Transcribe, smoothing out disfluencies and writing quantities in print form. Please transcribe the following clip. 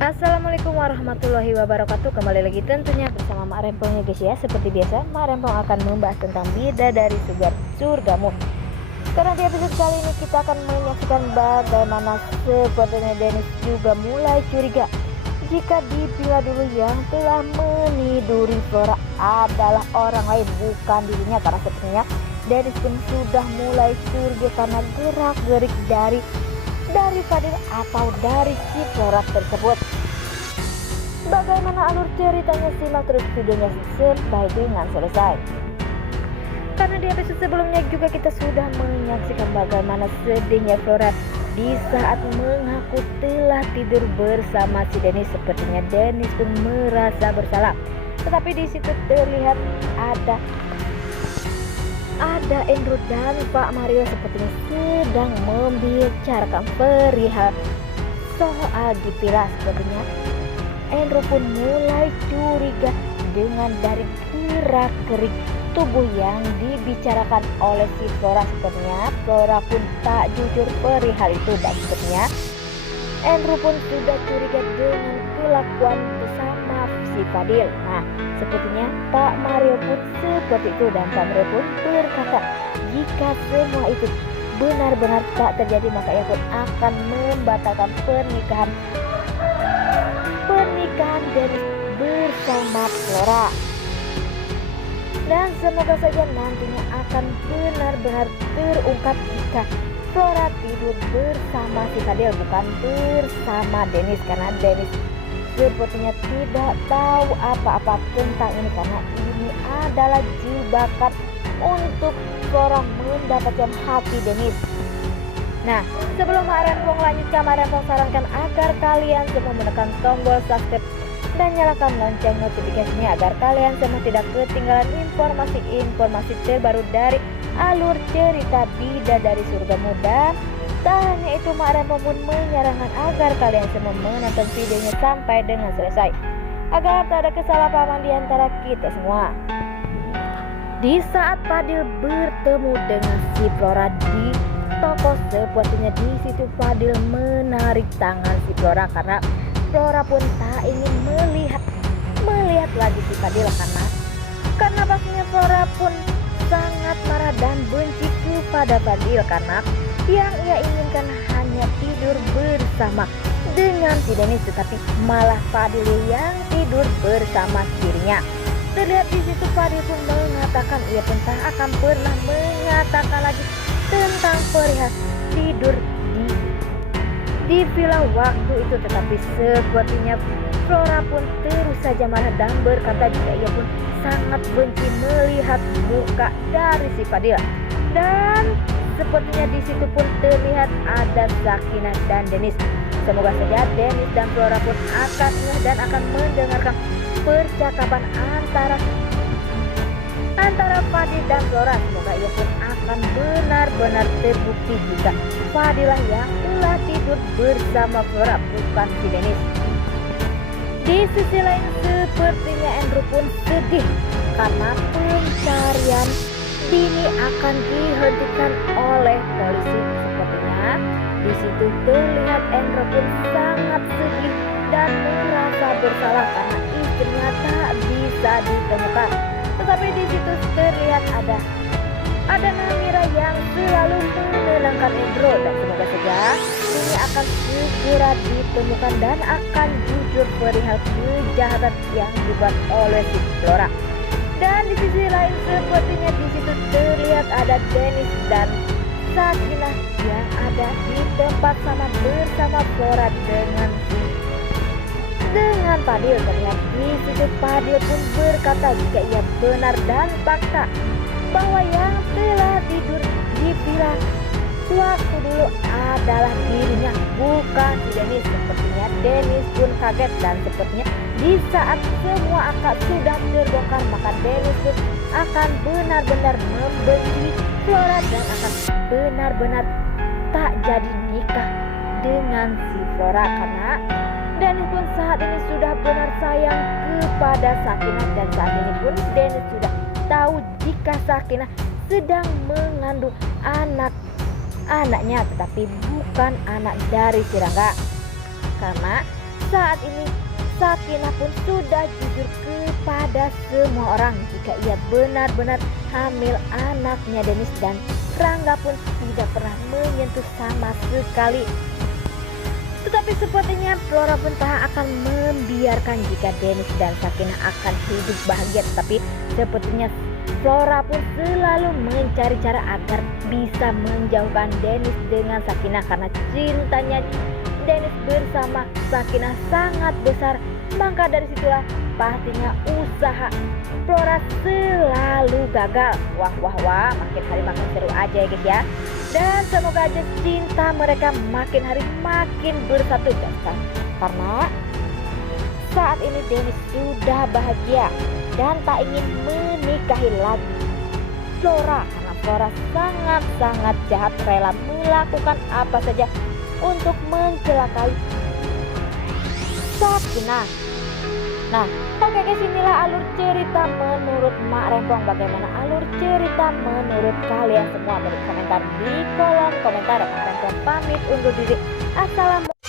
Assalamualaikum warahmatullahi wabarakatuh. Kembali lagi tentunya bersama Mak Rempong ya guys ya. Seperti biasa Mak Rempong akan membahas tentang bidadari surgamu. Karena di episode kali ini kita akan menyaksikan bagaimana sepertinya Dennis juga mulai curiga jika di villa dulu yang telah meniduri Flora adalah orang lain bukan dirinya. Karena sepertinya Dennis pun sudah mulai curiga karena gerak-gerik dari Fadil atau dari si Flora tersebut. Bagaimana alur ceritanya, simak terus videonya sampai dengan selesai. Karena di episode sebelumnya juga kita sudah menyaksikan bagaimana sedihnya Flora di saat mengaku telah tidur bersama si Dennis. Sepertinya Dennis pun merasa bersalah. Tetapi di situ terlihat ada Andrew dan Pak Mario sepertinya sedang membicarakan perihal soal di villa. Sepertinya Andrew pun mulai curiga dengan dari gerak-gerik tubuh yang dibicarakan oleh si Flora. Sepertinya Flora pun tak jujur perihal itu, dan sepertinya Andrew pun sudah curiga dengan kelakuan bersama si Fadil. Nah, sepertinya Pak Mario pun seperti itu, dan Pak Mario pun berkata jika semua itu benar-benar tak terjadi maka ia pun akan membatalkan pernikahan Dennis bersama Flora. Dan semoga saja nantinya akan benar-benar terungkap jika Flora tidur bersama si Fadil bukan bersama Dennis, karena Dennis sepertinya tidak tahu apa-apa tentang ini, karena ini adalah jebakan untuk Flora mendapatkan hati Dennis. Nah, sebelum Mak Rempong lanjutkan, Mak Rempong sarankan agar kalian semua menekan tombol subscribe dan nyalakan lonceng notifikasinya agar kalian semua tidak ketinggalan informasi terbaru dari alur cerita bidadari surgamu. Dan tak hanya itu, Mak Rempong pun menyarankan agar kalian semua menonton videonya sampai dengan selesai agar tak ada kesalahpahaman di antara kita semua. Di saat Fadil bertemu dengan si Flora di toko, sepertinya di situ Fadil menarik tangan si Flora karena Flora pun tak ingin melihat lagi si Fadil, karena pastinya Flora pun sangat marah dan benci kepada Fadil karena yang ia inginkan hanya tidur bersama dengan si Dennis, tetapi malah Fadil yang tidur bersama dirinya. Terlihat di situ Fadil pun mengatakan ia pun tak akan pernah mengatakan lagi tentang perihal tidur di villa waktu itu, tetapi sepertinya Flora pun terus saja marah dan berkata jika ia pun sangat benci melihat muka dari si Fadil. Dan sepertinya di situ pun terlihat ada Sakinah dan Dennis. Semoga saja Dennis dan Flora pun akan dan akan mendengarkan percakapan antara Fadil dan Flora. Semoga ia pun akan benar-benar terbukti jika Fadilah yang telah tidur bersama Flora bukan si Dennis. Di sisi lain sepertinya Andrew pun sedih karena pencarian dini akan dihentikan oleh polisi. Sepertinya di situ terlihat Andrew pun sangat sedih dan merasa bersalah karena istrinya tak bisa ditemukan. Tetapi di situ terlihat ada Namira yang selalu menenangkan Andrew, dan semoga saja ini akan segera ditemukan dan akan jujur perihal kejahatan yang dibuat oleh si Flora. Dan di sisi lain sepertinya di situ terlihat ada Dennis dan Sakinah yang ada di tempat sama bersama Flora dengan Fadil. Terlihat di situ Fadil pun berkata jika ia benar dan fakta bahwa yang telah tidur di villa waktu dulu adalah dirinya bukan si Dennis. Sepertinya Dennis pun kaget, dan sepertinya di saat semua akal sudah terbongkar maka Dennis pun akan benar-benar membenci Flora dan akan benar-benar tak jadi nikah dengan si Flora, karena Dennis pun saat ini sudah benar sayang kepada Sakinah, dan saat ini pun Dennis sudah tahu jika Sakinah sedang mengandung anaknya, tetapi bukan anak dari si Rangga. Karena Saat ini Sakinah pun sudah jujur kepada semua orang jika ia benar-benar hamil anaknya Dennis, dan Rangga pun tidak pernah menyentuh sama sekali. Tetapi sepertinya Flora pun tak akan membiarkan jika Dennis dan Sakinah akan hidup bahagia. Tetapi sepertinya Flora pun selalu mencari cara agar bisa menjauhkan Dennis dengan Sakinah, karena cintanya Dennis bersama Sakinah sangat besar. Maka dari situlah pastinya usaha Flora selalu gagal. Wah, makin hari makin seru aja ya guys ya. Dan semoga aja cinta mereka makin hari makin bersatu guys. Karena saat ini Dennis sudah bahagia dan tak ingin menikahi lagi Flora, karena Flora sangat-sangat jahat, rela melakukan apa saja untuk mencelakai Sakinah. Nah, oke guys, inilah alur cerita menurut Mak Rempong. Bagaimana alur cerita menurut kalian semua? Beri komentar di kolom komentar. Mak Rempong pamit undur diri. Assalamualaikum.